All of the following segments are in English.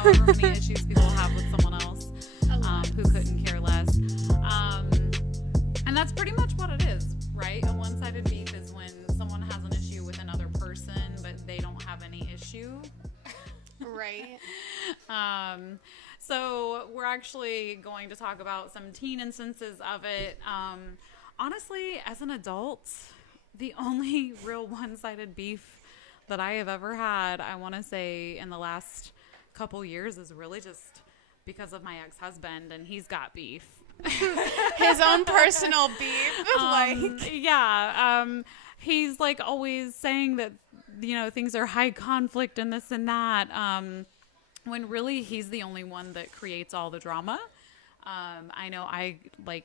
however many issues people have with someone else who couldn't care less. And that's pretty much what it is, right? A one-sided beef is when someone has an issue with another person, but they don't have any issue. Right. So we're actually going to talk about some teen instances of it. Honestly, as an adult, the only real one-sided beef that I have ever had, I want to say in the last couple years, is really just because of my ex-husband, and he's got beef. His own personal beef. He's like always saying that, things are high conflict and this and that. When really he's the only one that creates all the drama. I know I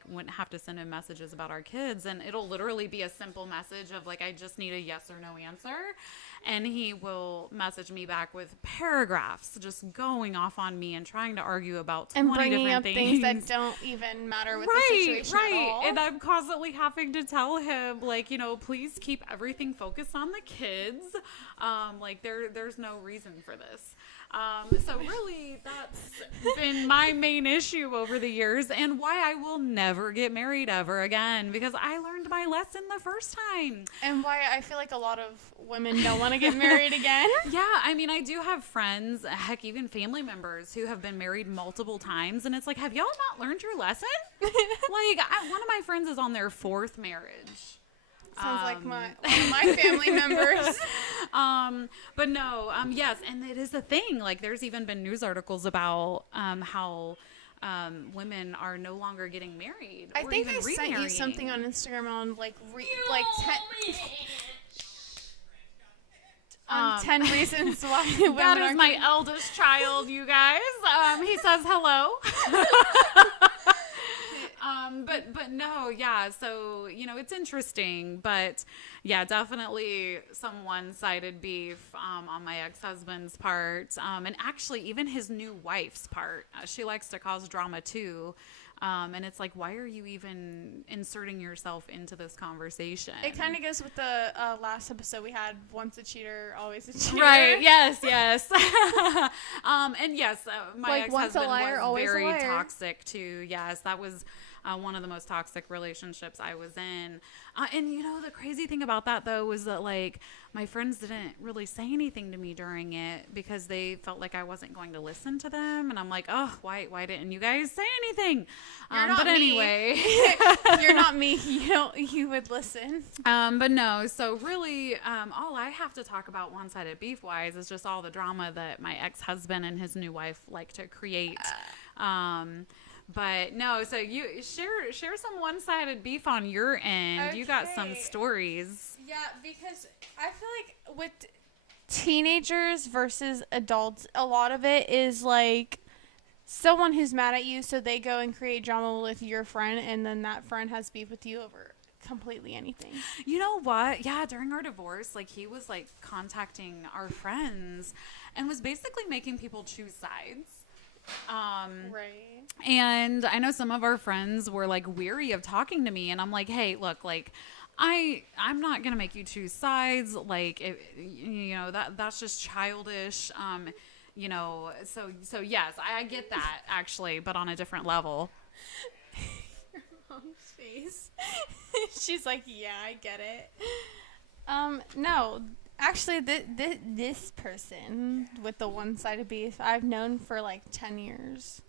wouldn't have to send him messages about our kids, and it'll literally be a simple message of I just need a yes or no answer. And he will message me back with paragraphs just going off on me and trying to argue about 20 and bringing different up things that don't even matter with the situation at all. And I'm constantly having to tell him, please keep everything focused on the kids. There's no reason for this. So really, that's been my main issue over the years, and why I will never get married ever again, because I learned my lesson the first time. And why I feel like a lot of women don't want to get married again. Yeah, I mean, I do have friends, heck, even family members who have been married multiple times, and it's like, have y'all not learned your lesson? One of my friends is on their 4th marriage. Sounds like one of my family members. But no, yes, and it is a thing. There's even been news articles about how women are no longer getting married. I think I sent you something on Instagram on 10 reasons why women that is my eldest child, you guys. He says hello. But no, yeah. So, it's interesting, but yeah, definitely some one-sided beef, on my ex-husband's part. And actually even his new wife's part. She likes to cause drama too. And it's like, why are you even inserting yourself into this conversation? It kind of goes with the last episode we had, once a cheater, always a cheater. Right, yes. And yes, my ex-husband was very toxic too. Yes, that was one of the most toxic relationships I was in. And the crazy thing about that though was that my friends didn't really say anything to me during it because they felt like I wasn't going to listen to them. And I'm like, oh, why didn't you guys say anything? But anyway, you're not me. You would listen. But no, so really, all I have to talk about one-sided beef wise is just all the drama that my ex-husband and his new wife like to create. But no, so you share some one-sided beef on your end. Okay. You got some stories. Yeah, because I feel like with teenagers versus adults, a lot of it is someone who's mad at you, so they go and create drama with your friend, and then that friend has beef with you over completely anything. You know what? Yeah, during our divorce, he was contacting our friends and was basically making people choose sides. Right. And I know some of our friends were weary of talking to me, and I'm like, hey, look, I'm not gonna make you choose sides. That's just childish. So yes, I get that actually, but on a different level. Your mom's face. She's like, yeah, I get it. No. Actually, this person with the one-sided beef, I've known for 10 years,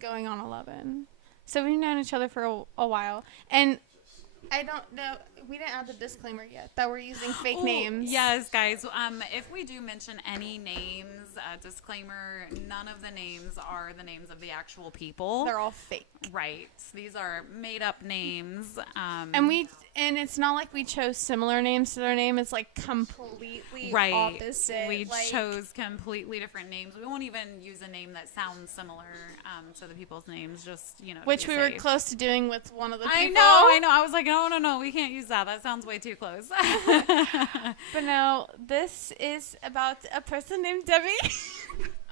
going on 11. So we've known each other for a while. And I don't know, we didn't add the disclaimer yet that we're using fake names. Yes, guys. If we do mention any names, disclaimer, none of the names are the names of the actual people. They're all fake. Right. These are made up names. And it's not like we chose similar names to their name. It's completely opposite. We chose completely different names. We won't even use a name that sounds similar to the people's names, just, which we were close to doing with one of the people. I know. I was like, no, we can't use that. That sounds way too close. But no, this is about a person named Debbie.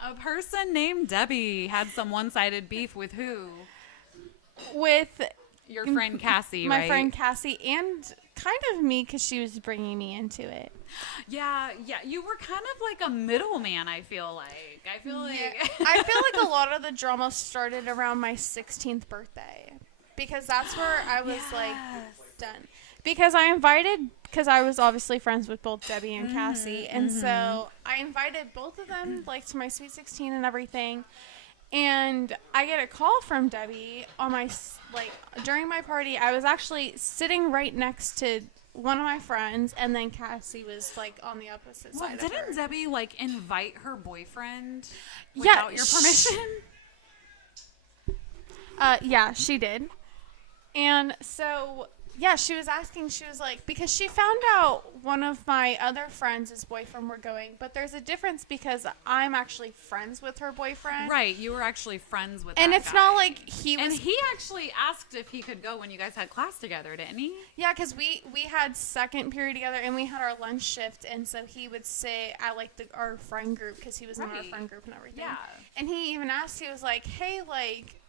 A person named Debbie had some one-sided beef with who? With your friend Cassie, my right? friend Cassie and kind of me because she was bringing me into it. Yeah, you were kind of like a middleman, I feel like. I feel like A lot of the drama started around my 16th birthday because that's where I was like done. Because I was obviously friends with both Debbie and Cassie, and so I invited both of them like to my Sweet 16 and everything. And I get a call from Debbie on my, like, during my party. I was actually sitting right next to one of my friends, and then Cassie was, like, on the opposite side of her. Didn't Debbie, like, invite her boyfriend without your permission? Yeah, she did. And so, yeah, she was asking, she was like, because she found out one of my other friends' boyfriend were going, but there's a difference because I'm actually friends with her boyfriend. Right, you were actually friends with and that it's guy. not like he was... And he actually asked if he could go when you guys had class together, didn't he? Yeah, because we had second period together, and we had our lunch shift, and so he would sit at, like, our friend group, because he was in our friend group and everything. Yeah. And he even asked, he was like, hey, like...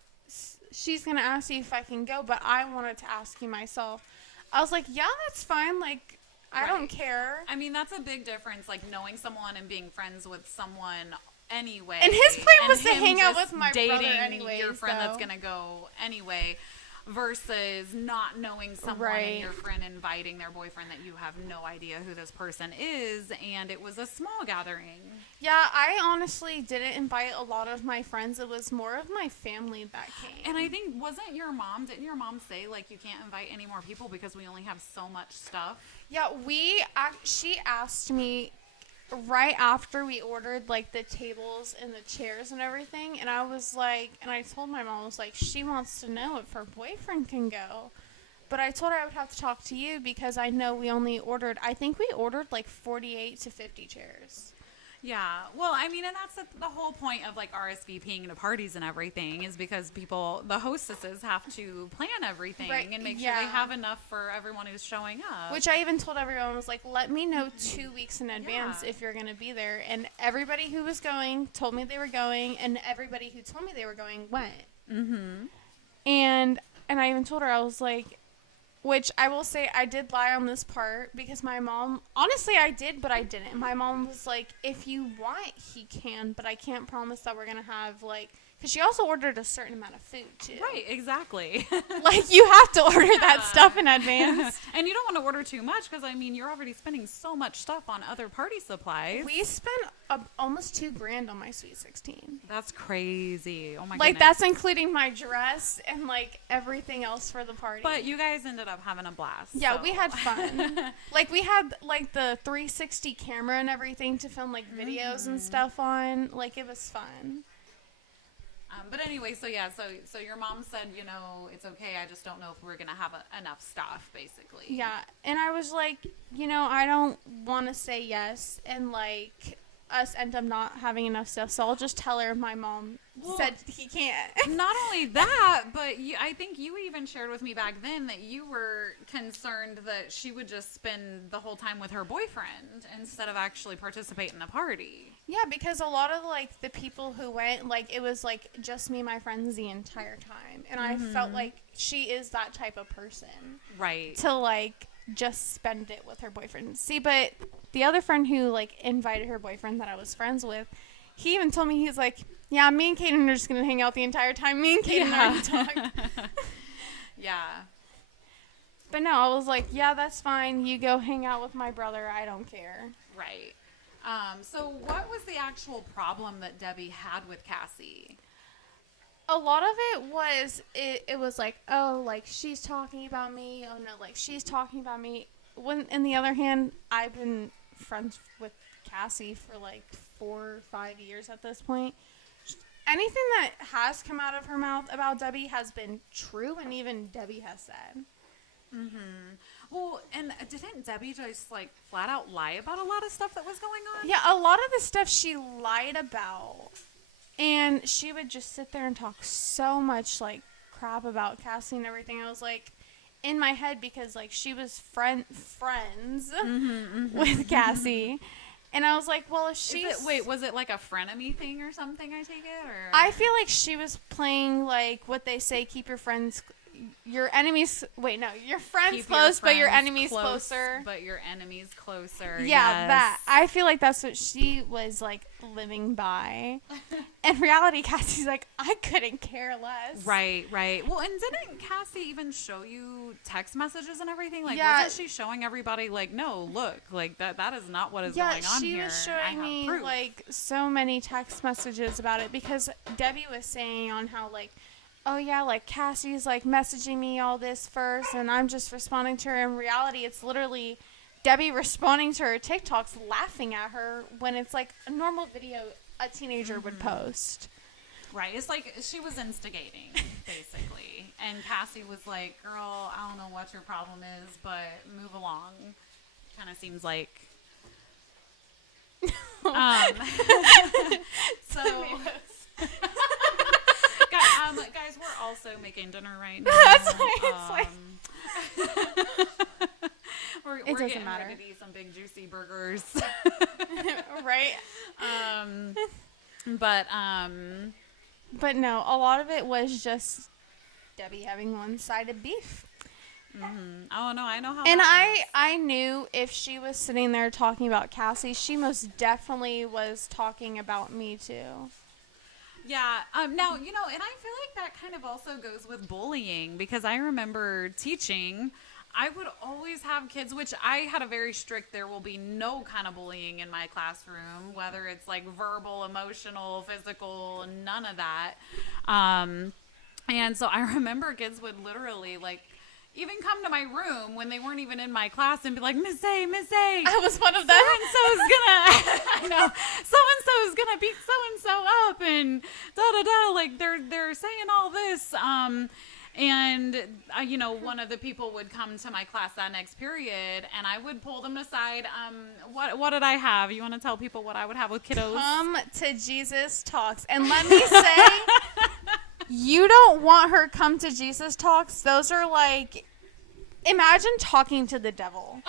she's going to ask you if I can go, but I wanted to ask you myself. I was like, yeah, that's fine. Like, I don't care. I mean, that's a big difference, like, knowing someone and being friends with someone anyway. And his plan was to hang out with my brother anyway. Your friend that's going to go anyway versus not knowing someone and your friend inviting their boyfriend that you have no idea who this person is, and it was a small gathering. Yeah, I honestly didn't invite a lot of my friends. It was more of my family that came. And I think, didn't your mom say, like, you can't invite any more people because we only have so much stuff? Yeah, she asked me right after we ordered, like, the tables and the chairs and everything, and I was like, and I told my mom, I was like, she wants to know if her boyfriend can go. But I told her I would have to talk to you because I know I think we ordered like 48 to 50 chairs. Yeah. Well, I mean, and that's the whole point of, like, RSVPing to parties and everything is because the hostesses have to plan everything and make sure they have enough for everyone who's showing up. Which I even told everyone, was like, let me know 2 weeks in advance if you're going to be there. And everybody who was going told me they were going, and everybody who told me they were going went. Mm-hmm. And I even told her, I was like, which I will say I did lie on this part because my mom, honestly I did, but I didn't. My mom was like, if you want, he can, but I can't promise that we're going to have, like, because she also ordered a certain amount of food, too. Right, exactly. Like, you have to order that stuff in advance. And you don't want to order too much because, I mean, you're already spending so much stuff on other party supplies. We spent almost $2,000 on my Sweet 16. That's crazy. Oh, my goodness. Like, that's including my dress and, like, everything else for the party. But you guys ended up having a blast. Yeah, so. we had fun. Like, we had, like, the 360 camera and everything to film, like, videos and stuff on. Like, it was fun. But anyway, so your mom said, you know, it's okay. I just don't know if we're going to have enough stuff, basically. Yeah. And I was like, you know, I don't want to say yes and, like, us end up not having enough stuff. So I'll just tell her my mom said he can't. Not only that, but I think you even shared with me back then that you were concerned that she would just spend the whole time with her boyfriend instead of actually participate in the party. Yeah, because a lot of, like, the people who went, like, it was, like, just me and my friends the entire time. And I felt like she is that type of person. Right. To, like, just spend it with her boyfriend. See, but the other friend who, like, invited her boyfriend that I was friends with, he even told me, he's like, yeah, me and Kaden are just going to hang out the entire time. Me and Kaden already talked. Yeah. But no, I was like, yeah, that's fine. You go hang out with my brother. I don't care. Right. So what was the actual problem that Debbie had with Cassie? A lot of it was, it was like, oh, like, she's talking about me. Oh, no, like, she's talking about me. When, on the other hand, I've been friends with Cassie for, like, 4 or 5 years at this point. Anything that has come out of her mouth about Debbie has been true, and even Debbie has said. Mm-hmm. Well, and didn't Debbie just, like, flat out lie about a lot of stuff that was going on? Yeah, a lot of the stuff she lied about. And she would just sit there and talk so much, like, crap about Cassie and everything. I was, like, in my head because, like, she was friends with Cassie. And I was like, well, if she's... was it like a frenemy thing or something, I take it? Or? I feel like she was playing, like, what they say, keep your friends your enemies. Wait, no, your friends Keep close, but your friends enemies close, closer. but your enemies closer. Yeah, yes. that. I feel like that's what she was like living by. In reality, Cassie's like, I couldn't care less. Right. Well, and didn't Cassie even show you text messages and everything? Like, Yeah. wasn't she showing everybody, like, no, look, like, that is not what is Yeah, going on she here. was I showing have me proof. like so many text messages about it because Debbie was saying on how like, oh yeah, like Cassie's like messaging me all this first and I'm just responding to her. In reality, it's literally Debbie responding to her TikToks, laughing at her when it's like a normal video a teenager would post. Right. It's like she was instigating, basically. And Cassie was like, girl, I don't know what your problem is, but move along. Kind of seems like. So, guys, we're also making dinner right now. That's why it's we're doesn't getting matter. ready to eat some big juicy burgers. Right? But no, a lot of it was just Debbie having one-sided beef. Oh no, I know how. And that goes. I knew if she was sitting there talking about Cassie, she most definitely was talking about me too. Yeah. Now, and I feel like that kind of also goes with bullying because I remember teaching. I would always have kids, which I had a very strict, there will be no kind of bullying in my classroom, whether it's like verbal, emotional, physical, none of that. And so I remember kids would literally like even come to my room when they weren't even in my class and be like, Miss A, I was one of them. so-and-so's gonna, I know, so-and-so's gonna beat so-and-so up and da-da-da, like they're saying all this, one of the people would come to my class that next period and I would pull them aside. What did I have? You want to tell people what I would have with kiddos? Come to Jesus Talks. And let me say, you don't want her come to Jesus Talks. Those are like, imagine talking to the devil.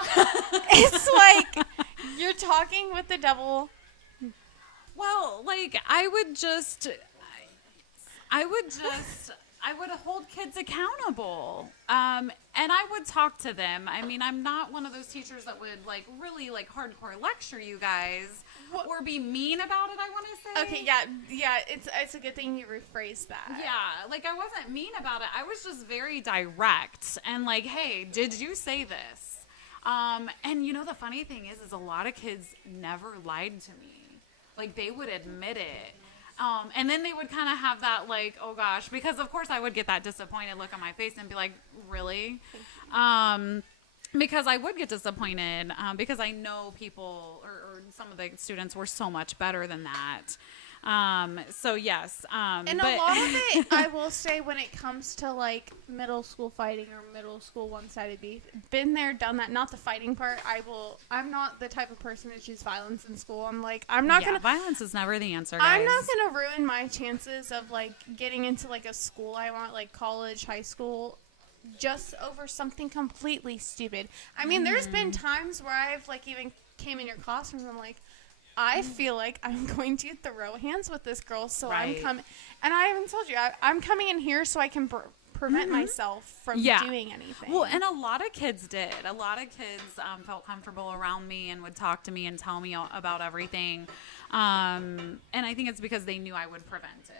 It's like you're talking with the devil. Well, like I would hold kids accountable. And I would talk to them. I mean, I'm not one of those teachers that would like really like hardcore lecture you guys or be mean about it, I want to say. Okay, yeah, it's a good thing you rephrased that. Yeah, like I wasn't mean about it. I was just very direct and like, hey, did you say this? And the funny thing is a lot of kids never lied to me. Like they would admit it. And then they would kind of have that like, oh gosh, because of course I would get that disappointed look on my face and be like, really? Because I would get disappointed because I know people or some of the students were so much better than that. So yes. And a lot of it, I will say, when it comes to like middle school fighting or middle school one-sided beef, been there, done that. Not the fighting part. I'm not the type of person to choose violence in school. I'm not gonna. Violence is never the answer, guys. I'm not gonna ruin my chances of like getting into like a school I want, like college, high school, just over something completely stupid. I mean, there's been times where I've like even came in your classroom and I'm like, I feel like I'm going to throw hands with this girl, so Right. I'm coming. And I haven't told you, I'm coming in here so I can prevent myself from doing anything. Well, and a lot of kids did. A lot of kids felt comfortable around me and would talk to me and tell me about everything. And I think it's because they knew I would prevent it.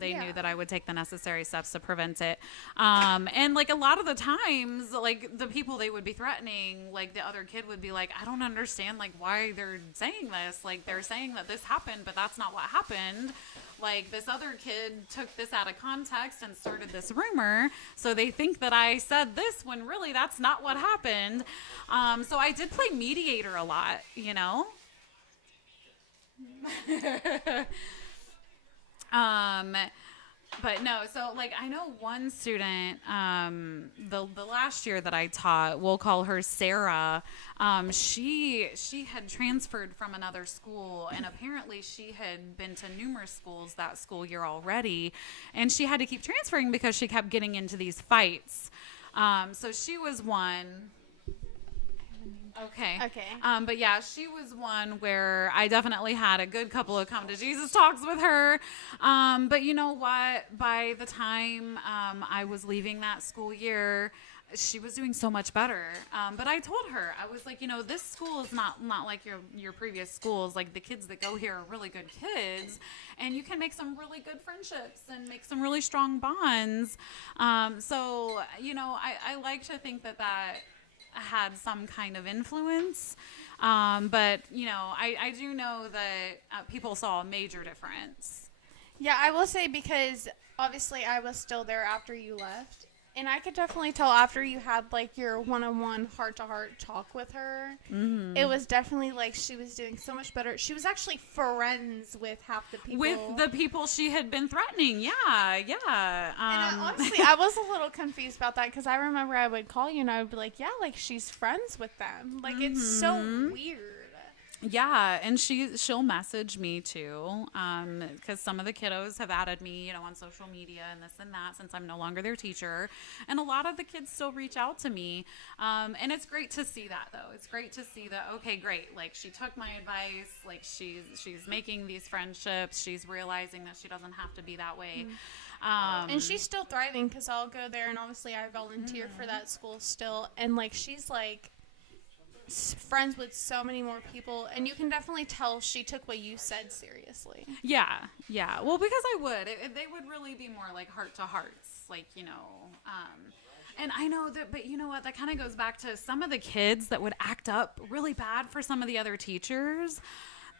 They knew that I would take the necessary steps to prevent it. And like a lot of the times, like the people they would be threatening, like the other kid would be like, I don't understand like why they're saying this. Like they're saying that this happened, but that's not what happened. Like this other kid took this out of context and started this rumor. So they think that I said this when really that's not what happened. So I did play mediator a lot, But no, so like I know one student, the last year that I taught, we'll call her Sarah. She had transferred from another school, and apparently she had been to numerous schools that school year already, and she had to keep transferring because she kept getting into these fights. So she was one. Okay. Okay. But yeah, she was one where I definitely had a good couple of come to Jesus talks with her. But you know what? By the time I was leaving that school year, she was doing so much better. But I told her, I was like, this school is not like your previous schools. Like the kids that go here are really good kids, and you can make some really good friendships and make some really strong bonds. So I like to think that had some kind of influence. But I do know that people saw a major difference. Yeah, I will say, because obviously I was still there after you left. And I could definitely tell after you had, like, your one-on-one heart-to-heart talk with her, it was definitely, like, she was doing so much better. She was actually friends with half the people. With the people she had been threatening, yeah. And honestly, I was a little confused about that, because I remember I would call you and I would be like, yeah, like, she's friends with them. Like, it's so weird. Yeah, and she'll message me too, because some of the kiddos have added me, on social media and this and that, since I'm no longer their teacher, and a lot of the kids still reach out to me, and it's great to see that, though. It's great to see that, okay, great, like, she took my advice, like, she's making these friendships, she's realizing that she doesn't have to be that way. And she's still thriving, because I'll go there, and obviously I volunteer for that school still, and, like, she's, like, friends with so many more people, and you can definitely tell she took what you said seriously. Yeah. Well, because I would. They would really be more like heart to hearts, like, and I know that, but you know what? That kind of goes back to some of the kids that would act up really bad for some of the other teachers.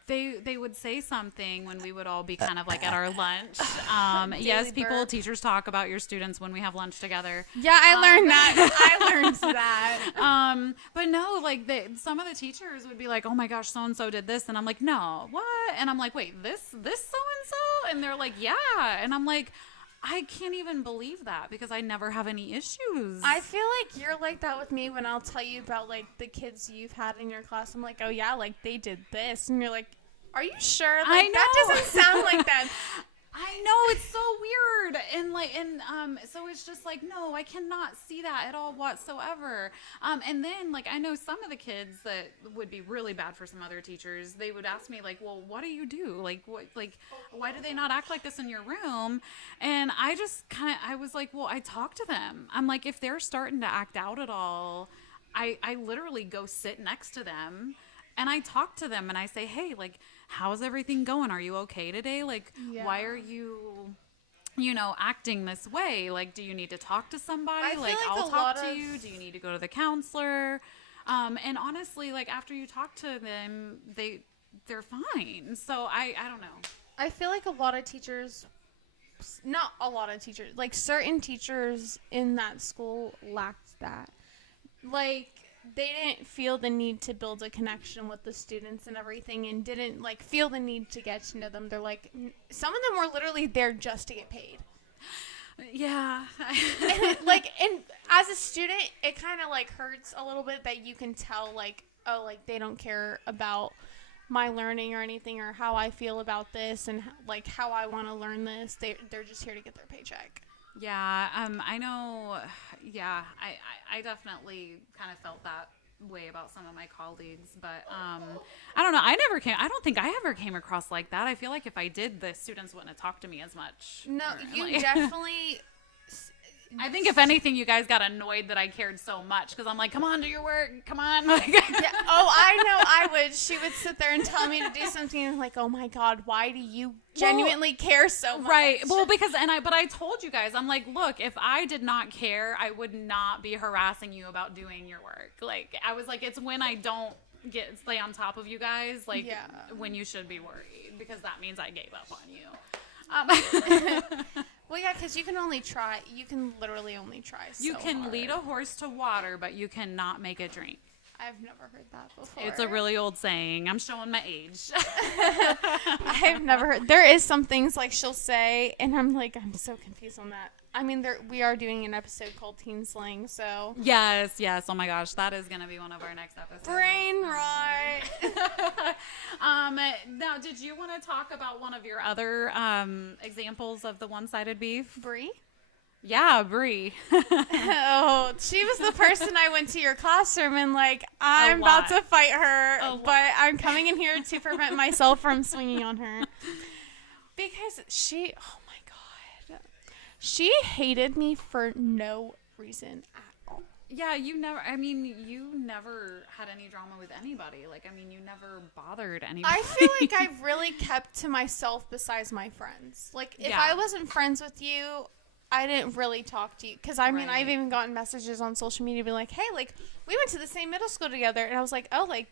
They would say something when we would all be kind of like at our lunch. Yes, teachers talk about your students when we have lunch together. Yeah, I learned that. I learned that. But no, like some of the teachers would be like, "Oh my gosh, so and so did this," and I'm like, "No, what?" And I'm like, "Wait, this so and so?" And they're like, "Yeah," and I'm like, I can't even believe that, because I never have any issues. I feel like you're like that with me when I'll tell you about, like, the kids you've had in your class. I'm like, oh, yeah, like, they did this. And you're like, are you sure? Like, I know. that doesn't sound like that. I know, it's so weird. And so it's just like, no, I cannot see that at all whatsoever. And then, like, I know some of the kids that would be really bad for some other teachers, they would ask me, like, well, what do you do? Like, why do they not act like this in your room? And I just I was like, well, I talk to them. I'm like, if they're starting to act out at all, I literally go sit next to them and I talk to them and I say, hey, like, how's everything going? Are you okay today? Like, why are you, acting this way? Like, do you need to talk to somebody? Like I'll talk to you. Do you need to go to the counselor? And honestly, like, after you talk to them, they're fine. So I don't know. I feel like a lot of teachers, not a lot of teachers, like, certain teachers in that school lacked that. Like, they didn't feel the need to build a connection with the students and everything, and didn't, like, feel the need to get to know them. They're like, some of them were literally there just to get paid. Yeah. and as a student, it kind of, like, hurts a little bit that you can tell, like, oh, like, they don't care about my learning or anything, or how I feel about this, and, like, how I want to learn this. They're just here to get their paycheck. Yeah, I know. Yeah, I definitely kind of felt that way about some of my colleagues, but I don't know. I don't think I ever came across like that. I feel like if I did, the students wouldn't have talked to me as much. No, you definitely. I think if anything, you guys got annoyed that I cared so much, because I'm like, come on, do your work, come on. Yeah. Oh, I know. I would. She would sit there and tell me to do something, and I'm like, oh my God, why do you genuinely care so much? Right. Well, but I told you guys, I'm like, look, if I did not care, I would not be harassing you about doing your work. Like, I was like, it's when I don't stay on top of you guys, like, when you should be worried, because that means I gave up on you. Well, yeah, because you can only try. You can literally only try so You can hard. lead a horse to water, but you cannot make it drink. I've never heard that before. It's a really old saying. I'm showing my age. I've never heard. There is some things, like, she'll say, and I'm like, I'm so confused on that. I mean, we are doing an episode called Teen Slang, so. Yes. Oh my gosh, that is going to be one of our next episodes. Brain rot. Now, did you want to talk about one of your other examples of the one-sided beef? Brie? Yeah, Bree. Oh, she was the person I went to your classroom and like, I'm about to fight her, but I'm coming in here to prevent myself from swinging on her. Because oh my God. She hated me for no reason at all. Yeah, you never had any drama with anybody. Like, I mean, you never bothered anybody. I feel like I've really kept to myself besides my friends. Like, if I wasn't friends with you, I didn't really talk to you. Because, I mean, I've even gotten messages on social media being like, hey, like, we went to the same middle school together. And I was like, oh, like,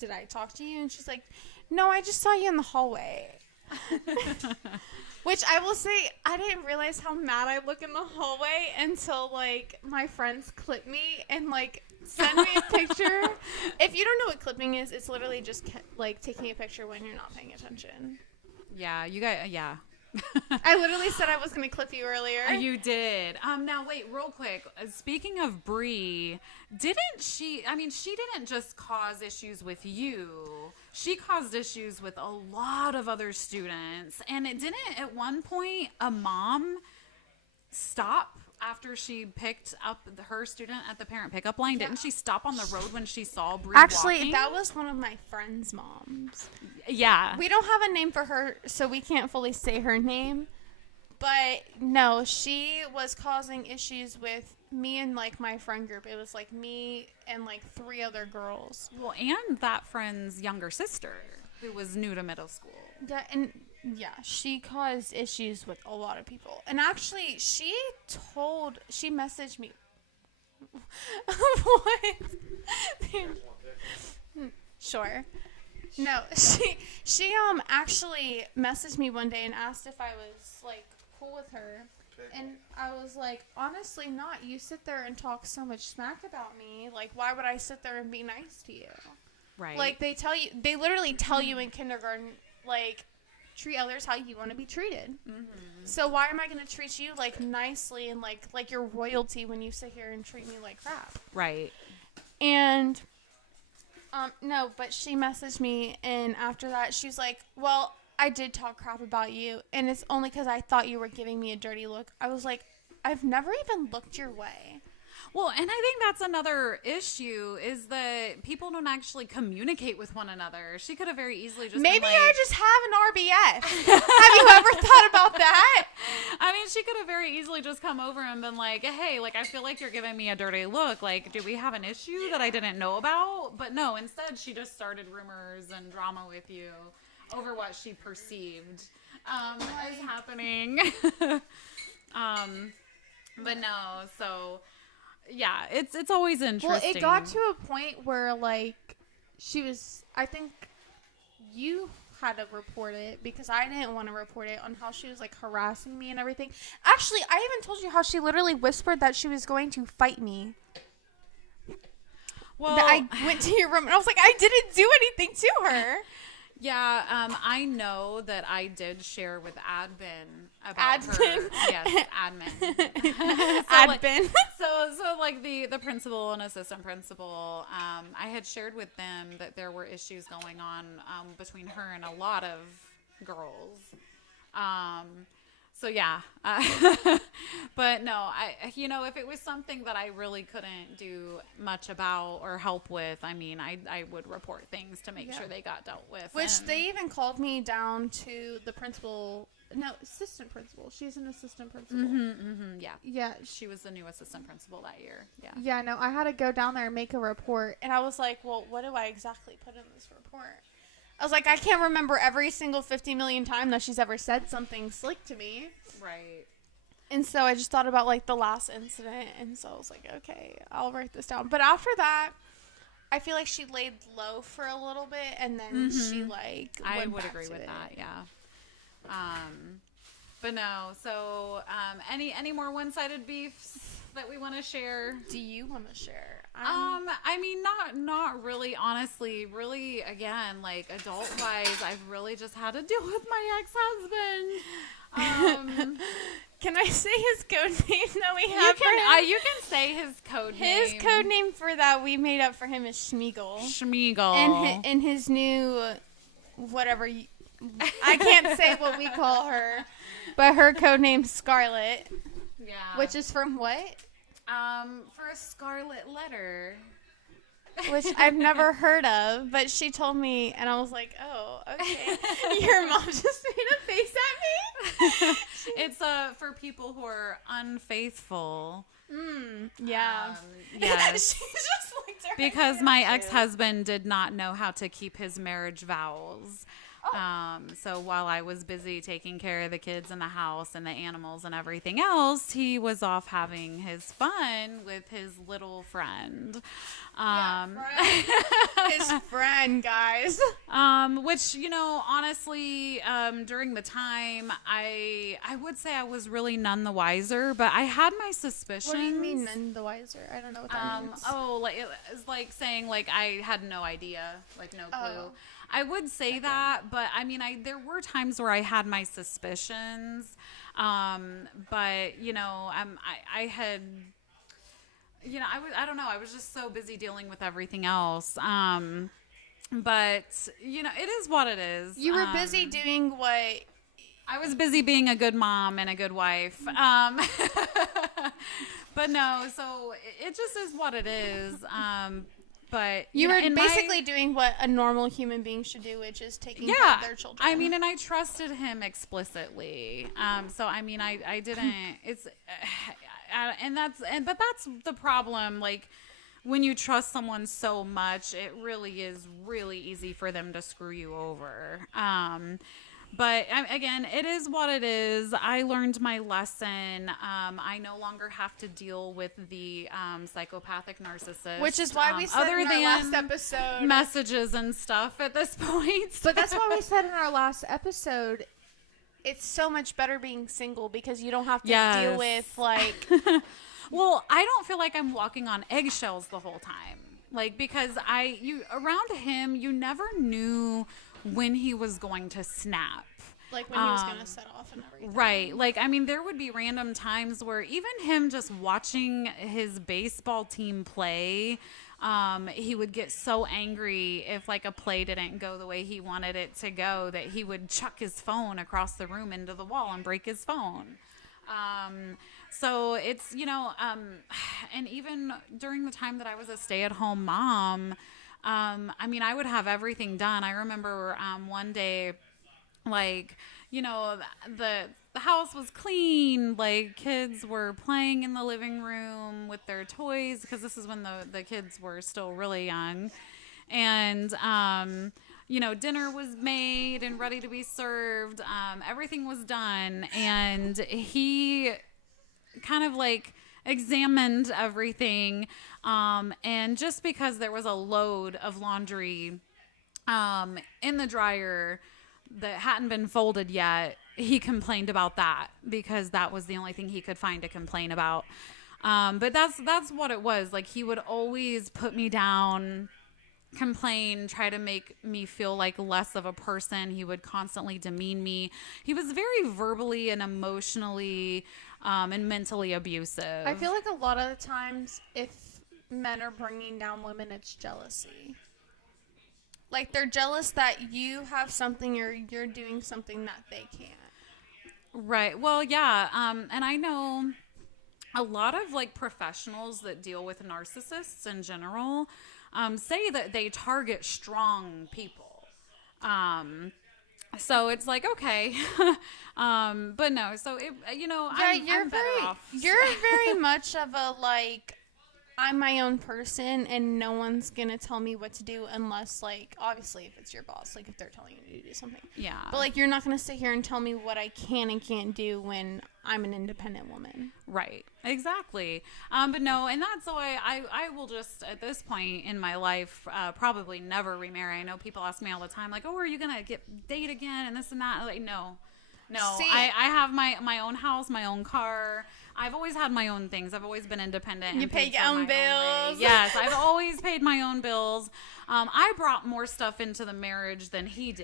did I talk to you? And she's like, no, I just saw you in the hallway. Which I will say, I didn't realize how mad I look in the hallway until, like, my friends clip me and, like, send me a picture. If you don't know what clipping is, it's literally just, like, taking a picture when you're not paying attention. Yeah, you guys, yeah. I literally said I was going to clip you earlier. You did. Now, wait, real quick. Speaking of Bree, she didn't just cause issues with you. She caused issues with a lot of other students. And it didn't, at one point, a mom stop after she picked up her student at the parent pickup line? Yeah. Didn't she stop on the road when she saw Bree walking? That was one of my friend's moms. Yeah. We don't have a name for her, so we can't fully say her name. But, no, she was causing issues with me and, like, my friend group. It was, like, me and, like, 3 other girls. Well, and that friend's younger sister, who was new to middle school. Yeah, and... yeah, she caused issues with a lot of people. And actually, she messaged me. What? Sure. No, she actually messaged me one day and asked if I was, like, cool with her. And I was like, honestly not. You sit there and talk so much smack about me. Like, why would I sit there and be nice to you? Right. Like, they literally tell you in kindergarten, like, treat others how you want to be treated. Mm-hmm. So why am I going to treat you like nicely and like you're royalty when you sit here and treat me like crap? Right. And no, but she messaged me, and after that she's like, well, I did talk crap about you, and it's only because I thought you were giving me a dirty look. I was like, I've never even looked your way. Well, and I think that's another issue, is that people don't actually communicate with one another. She could have very easily just Maybe been like, I just have an RBF. Have you ever thought about that? I mean, she could have very easily just come over and been like, hey, like, I feel like you're giving me a dirty look. Like, do we have an issue that I didn't know about? But no, instead she just started rumors and drama with you over what she perceived as happening. But no, so... yeah, it's always interesting. Well, it got to a point where, like, I think you had to report it because I didn't want to report it, on how she was, like, harassing me and everything. Actually, I even told you how she literally whispered that she was going to fight me. Well, that I went to your room and I was like, I didn't do anything to her. Yeah, I know that I did share with Admin about her. Yes, Admin. Admin. So like the principal and assistant principal, I had shared with them that there were issues going on between her and a lot of girls. So yeah, but no, if it was something that I really couldn't do much about or help with, I mean, I would report things to make sure they got dealt with. Which they even called me down to the assistant principal. She's an assistant principal. Yeah. Yeah. She was the new assistant principal that year. Yeah. Yeah, no, I had to go down there and make a report. And I was like, well, what do I exactly put in this report? I was like, I can't remember every single 50 million time that she's ever said something slick to me. Right. And so I just thought about, like, the last incident. And so I was like, okay, I'll write this down. But after that, I feel like she laid low for a little bit. And then she, like, I would agree with that, yeah. But no, so any more one-sided beefs that we want to share? Do you want to share? I mean, not really, honestly. Really, again, like, adult-wise, I've really just had to deal with my ex-husband. Can I say his code name that we have for him? You can say his code name. His code name for that we made up for him is Schmeagle. Schmeagle. And his new, whatever, I can't say what we call her, but her code name's Scarlet. Yeah. Which is from what? For a Scarlet Letter. Which I've never heard of, but she told me, and I was like, oh, okay. Your mom just made a face at me. It's for people who are unfaithful. Yeah. Yes. She just looked at her Because my ex-husband did not know how to keep his marriage vows. So while I was busy taking care of the kids in the house and the animals and everything else, he was off having his fun with his little friend. His friend, guys. Which, honestly, during the time, I would say I was really none the wiser, but I had my suspicions. What do you mean none the wiser? I don't know what that means. Like it's like saying like I had no idea, like no clue. Oh. I would say that, but I mean, there were times where I had my suspicions, but I had, I don't know, I was just so busy dealing with everything else. But it is what it is. You were busy doing what? I was busy being a good mom and a good wife. But no, so it just is what it is. But you were basically doing what a normal human being should do, which is taking care of their children. I mean, and I trusted him explicitly. So I mean, I didn't. It's but that's the problem. Like when you trust someone so much, it really is really easy for them to screw you over. But again, it is what it is. I learned my lesson. I no longer have to deal with the psychopathic narcissist. Which is why we said in our last episode. Messages and stuff at this point. But that's why we said in our last episode, it's so much better being single because you don't have to deal with like... Well, I don't feel like I'm walking on eggshells the whole time. Like, because around him, you never knew when he was going to snap. Like when he was going to set off and everything. Right. Like, I mean, there would be random times where even him just watching his baseball team play, he would get so angry if like a play didn't go the way he wanted it to go that he would chuck his phone across the room into the wall and break his phone. So it's, and even during the time that I was a stay-at-home mom, I mean, I would have everything done. I remember one day, like, the house was clean. Like, kids were playing in the living room with their toys because this is when the kids were still really young. And, dinner was made and ready to be served. Everything was done. And he kind of, like, examined everything. And just because there was a load of laundry in the dryer that hadn't been folded yet, he complained about that because that was the only thing he could find to complain about. But that's what it was. Like, he would always put me down, complain, try to make me feel like less of a person. He would constantly demean me. He was very verbally and emotionally and mentally abusive. I feel like a lot of the times if men are bringing down women, it's jealousy. Like, they're jealous that you have something or you're doing something that they can't. Right. Well, yeah. And I know a lot of, like, professionals that deal with narcissists in general say that they target strong people. So it's like, okay. But no. So, I'm better off. You're very much of a, like... I'm my own person and no one's gonna tell me what to do unless, like, obviously if it's your boss, like if they're telling you to do something. Yeah. But, like, you're not gonna sit here and tell me what I can and can't do when I'm an independent woman. Right. Exactly. But no, and that's why I will just, at this point in my life, probably never remarry. I know people ask me all the time, like, oh, are you gonna date again and this and that? Like, no. See, I have my own house, my own car. I've always had my own things. I've always been independent. You pay your own bills. Yes, I've always paid my own bills. I brought more stuff into the marriage than he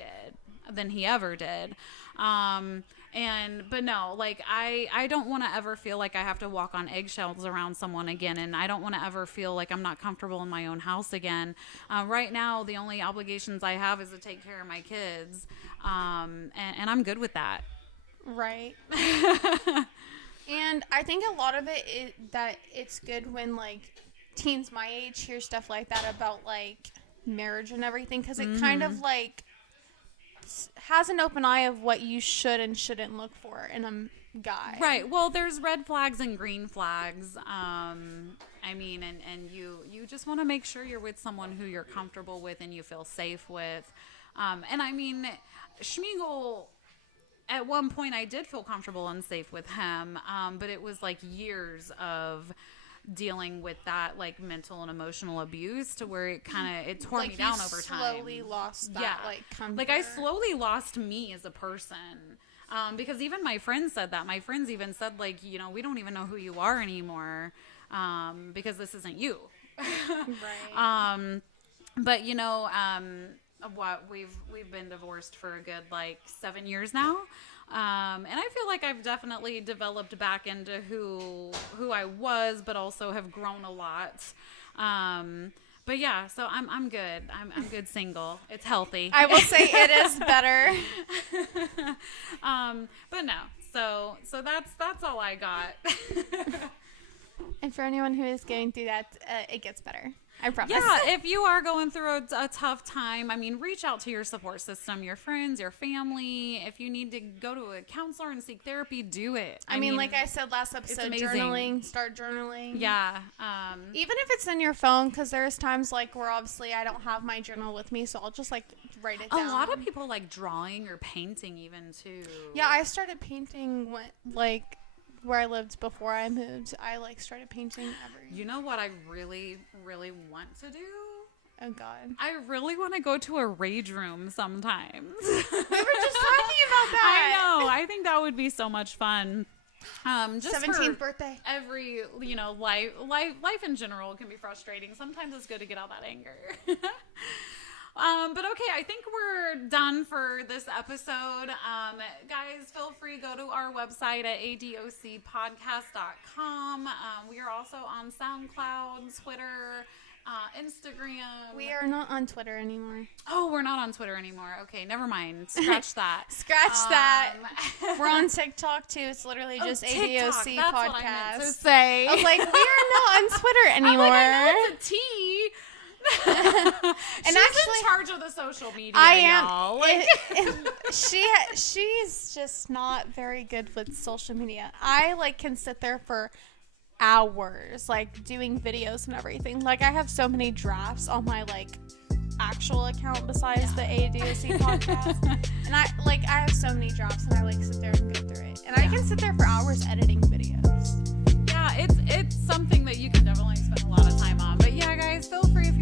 ever did. But no, like I don't want to ever feel like I have to walk on eggshells around someone again, and I don't want to ever feel like I'm not comfortable in my own house again. Right now, the only obligations I have is to take care of my kids, and I'm good with that. Right. And I think a lot of it is that it's good when, like, teens my age hear stuff like that about, like, marriage and everything, because it kind of, like, has an open eye of what you should and shouldn't look for in a guy. Right. Well, there's red flags and green flags. I mean, and you just want to make sure you're with someone who you're comfortable with and you feel safe with. And I mean, Schmiegel, at one point I did feel comfortable and safe with him. But it was like years of dealing with that, like, mental and emotional abuse, to where it tore me down over time. Slowly lost that, like, comfort. Like, I slowly lost me as a person. Because even my friends said that. My friends even said, like, you know, we don't even know who you are anymore, because this isn't you. Right. But you know, we've been divorced for a good, like, 7 years now. And I feel like I've definitely developed back into who I was, but also have grown a lot. But yeah, so I'm good. I'm good single. It's healthy. I will say it is better. But no. So that's all I got. And for anyone who is going through that, it gets better. I promise. Yeah, if you are going through a tough time, I mean, reach out to your support system, your friends, your family. If you need to go to a counselor and seek therapy, do it. I mean, like I said last episode, journaling, start journaling. Yeah. Even if it's in your phone, because there's times, like, where obviously I don't have my journal with me, so I'll just, like, write it down. A lot of people like drawing or painting even, too. Yeah, I started painting, like, where I lived before I moved. I, like, started painting You know what I really, really want to do? Oh, God. I really want to go to a rage room sometimes. We were just talking about that. I know. I think that would be so much fun. Just 17th birthday. Every, you know, life in general can be frustrating. Sometimes it's good to get all that anger. But okay, I think we're done for this episode. Guys, feel free to go to our website at adocpodcast.com. We are also on SoundCloud, Twitter, Instagram. We are not on Twitter anymore. Oh, we're not on Twitter anymore. Okay, never mind. Scratch that. Scratch that. We're on TikTok too. It's literally just TikTok. ADOC That's podcast. What I meant to say. I was like, we are not on Twitter anymore. I'm like, I know it's a T. And she's actually, in charge of the social media. I am. Y'all. Like, she's just not very good with social media. I, like, can sit there for hours, like, doing videos and everything. Like, I have so many drafts on my, like, actual account besides the ADOC podcast, and I have so many drafts, and I, like, sit there and go through it, and I can sit there for hours editing videos. Yeah, it's something that you can definitely spend a lot of time on. But yeah, guys, feel free